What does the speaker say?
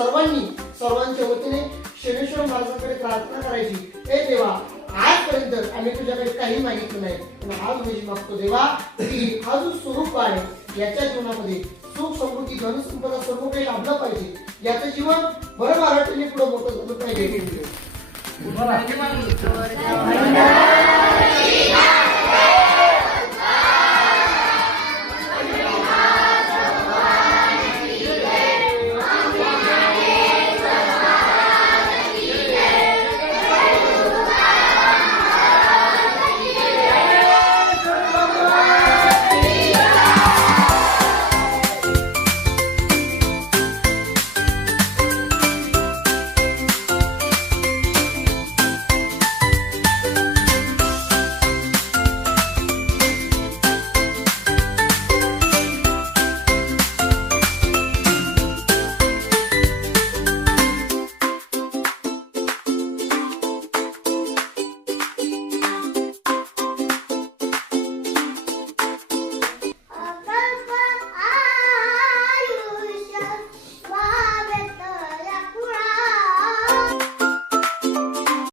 सर्वांच्या वतीने शनेश्वर महाराजांकडे प्रार्थना करायची, हे देवा आजपर्यंत आम्ही तुझ्याकडे काही मागितलं नाही, पण आज मी मागतो देवा की हा जो स्वरूप आहे याच्या जीवनामध्ये सुख समृद्धी धनसंपदा सर्व काही लाभलं पाहिजे, याचं जीवन बरं मराठीने पुढे मोठं झालं पाहिजे.